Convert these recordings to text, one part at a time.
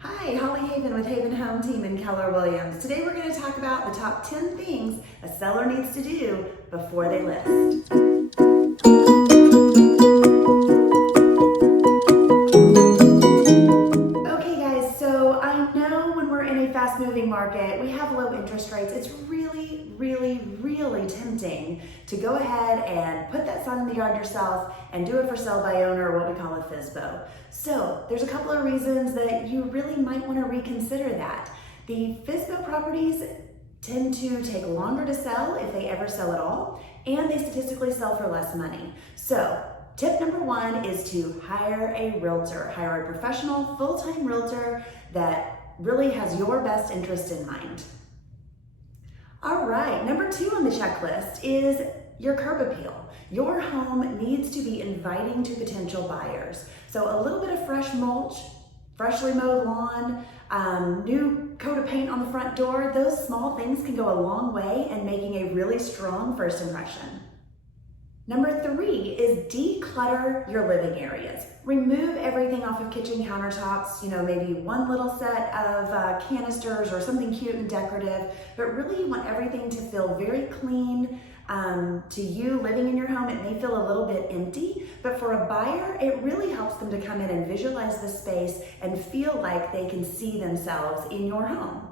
Hi, Holly Haven with Haven Home Team in Keller Williams. Today we're going to talk about the top 10 things a seller needs to do before they list. Okay guys, so I know when we're in a fast moving market, we have low interest rates. It's really tempting to go ahead and put that sign in the yard yourself and do it for sale by owner, what we call a FSBO. So there's a couple of reasons that you really might want to reconsider that. The FSBO properties tend to take longer to sell if they ever sell at all, and they statistically sell for less money. So tip number one is to hire a realtor. Hire a professional full-time realtor that really has your best interest in mind. All right, number two on the checklist is your curb appeal. Your home needs to be inviting to potential buyers. So a little bit of fresh mulch, freshly mowed lawn, new coat of paint on the front door, those small things can go a long way in making a really strong first impression. Number three is declutter your living areas. Remove everything off of kitchen countertops, maybe one little set of canisters or something cute and decorative, but really you want everything to feel very clean. To you living in your home, it may feel a little bit empty, but for a buyer, it really helps them to come in and visualize the space and feel like they can see themselves in your home.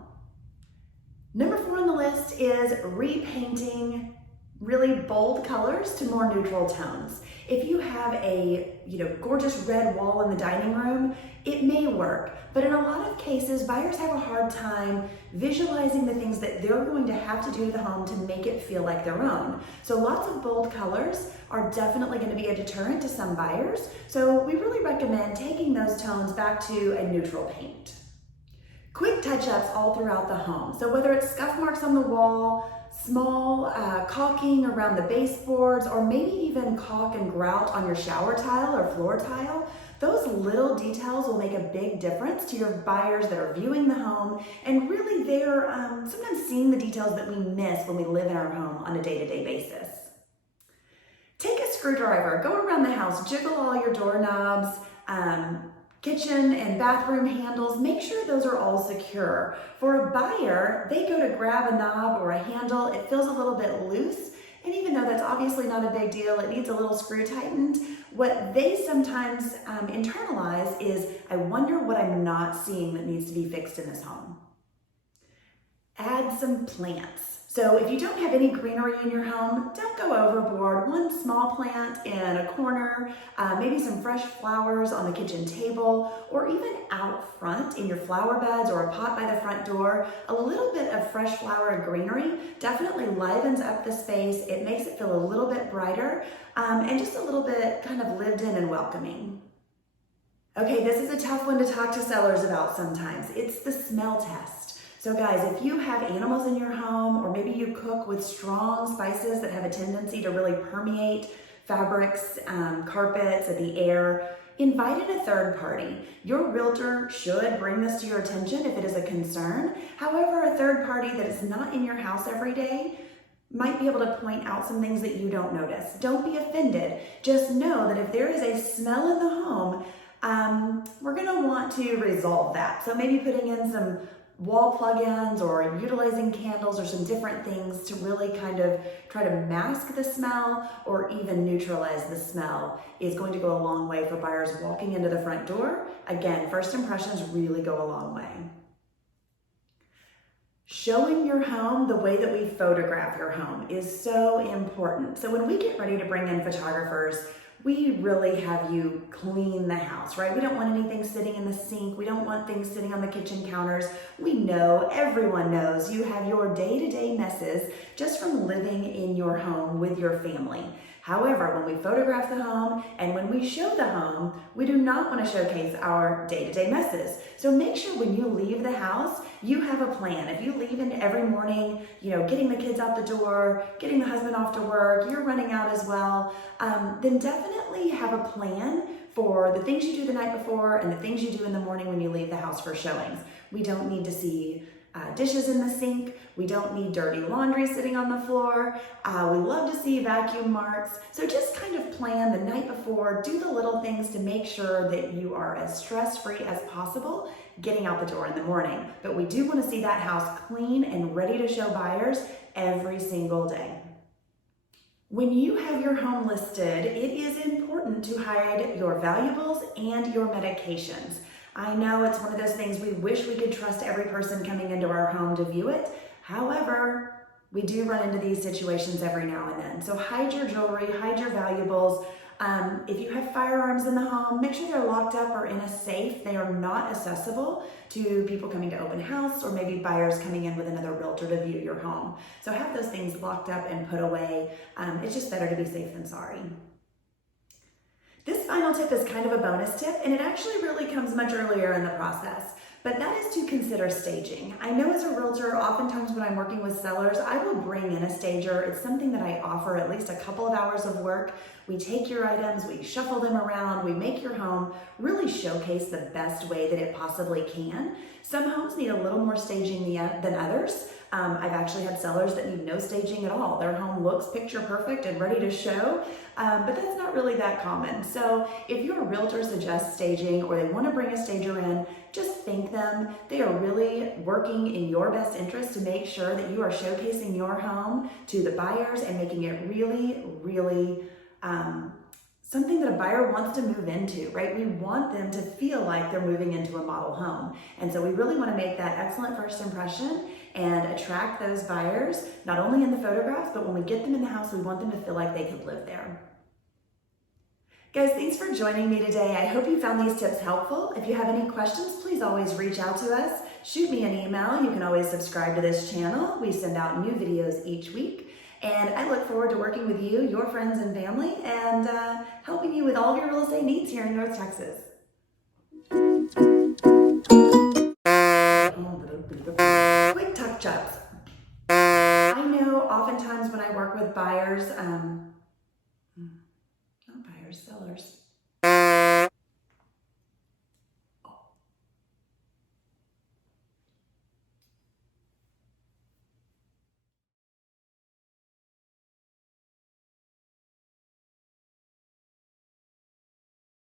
Number four on the list is repainting really bold colors to more neutral tones. If you have a gorgeous red wall in the dining room, it may work, but in a lot of cases, buyers have a hard time visualizing the things that they're going to have to do to the home to make it feel like their own. So lots of bold colors are definitely going to be a deterrent to some buyers. So we really recommend taking those tones back to a neutral paint. Quick touch-ups all throughout the home. So whether it's scuff marks on the wall, small caulking around the baseboards, or maybe even caulk and grout on your shower tile or floor tile, those little details will make a big difference to your buyers that are viewing the home, and really they're sometimes seeing the details that we miss when we live in our home on a day-to-day basis. Take a screwdriver, go around the house, jiggle all your doorknobs, kitchen and bathroom handles, make sure those are all secure. For a buyer, they go to grab a knob or a handle, it feels a little bit loose, and even though that's obviously not a big deal, it needs a little screw tightened, what they sometimes internalize is, I wonder what I'm not seeing that needs to be fixed in this home. Add some plants. So if you don't have any greenery in your home, don't go overboard. One small plant in a corner, maybe some fresh flowers on the kitchen table, or even out front in your flower beds or a pot by the front door. A little bit of fresh flower and greenery definitely livens up the space. It makes it feel a little bit brighter and just a little bit kind of lived in and welcoming. Okay, this is a tough one to talk to sellers about sometimes. It's the smell test. So guys, if you have animals in your home, or maybe you cook with strong spices that have a tendency to really permeate fabrics, carpets, and the air, invite in a third party. Your realtor should bring this to your attention if it is a concern. However, a third party that is not in your house every day might be able to point out some things that you don't notice. Don't be offended. Just know that if there is a smell in the home, we're gonna want to resolve that. So maybe putting in some wall plug-ins or utilizing candles or some different things to really kind of try to mask the smell or even neutralize the smell is going to go a long way for buyers walking into the front door. Again, first impressions really go a long way. Showing your home the way that we photograph your home is so important. So when we get ready to bring in photographers, we really have you clean the house, right? We don't want anything sitting in the sink. We don't want things sitting on the kitchen counters. We know, everyone knows, you have your day-to-day messes just from living in your home with your family. However, when we photograph the home and when we show the home, we do not want to showcase our day-to-day messes. So make sure when you leave the house, you have a plan. If you leave in every morning, getting the kids out the door, getting the husband off to work, you're running out as well, then definitely have a plan for the things you do the night before and the things you do in the morning when you leave the house for showings. We don't need to see dishes in the sink. We don't need dirty laundry sitting on the floor. We love to see vacuum marks. So just kind of plan the night before, do the little things to make sure that you are as stress-free as possible getting out the door in the morning. But we do want to see that house clean and ready to show buyers every single day. When you have your home listed, it is important to hide your valuables and your medications. I know it's one of those things we wish we could trust every person coming into our home to view it. However, we do run into these situations every now and then. So hide your jewelry, hide your valuables. If you have firearms in the home, make sure they're locked up or in a safe. They are not accessible to people coming to open house or maybe buyers coming in with another realtor to view your home. So have those things locked up and put away. It's just better to be safe than sorry. This final tip is kind of a bonus tip, and it actually really comes much earlier in the process. But that is to consider staging. I know as a realtor, oftentimes when I'm working with sellers, I will bring in a stager. It's something that I offer at least a couple of hours of work. We take your items, we shuffle them around, we make your home really showcase the best way that it possibly can. Some homes need a little more staging than others. I've actually had sellers that need no staging at all. Their home looks picture perfect and ready to show, but that's not really that common. So if your realtor suggests staging or they want to bring a stager in, just thank them. They are really working in your best interest to make sure that you are showcasing your home to the buyers and making it really, really something that a buyer wants to move into, right? We want them to feel like they're moving into a model home. And so we really want to make that excellent first impression and attract those buyers, not only in the photographs, but when we get them in the house, we want them to feel like they could live there. Guys, thanks for joining me today. I hope you found these tips helpful. If you have any questions, please always reach out to us. Shoot me an email. You can always subscribe to this channel. We send out new videos each week. And I look forward to working with you, your friends and family, and helping you with all of your real estate needs here in North Texas. Quick touch-ups. I know oftentimes when I work with buyers, not buyers, sellers.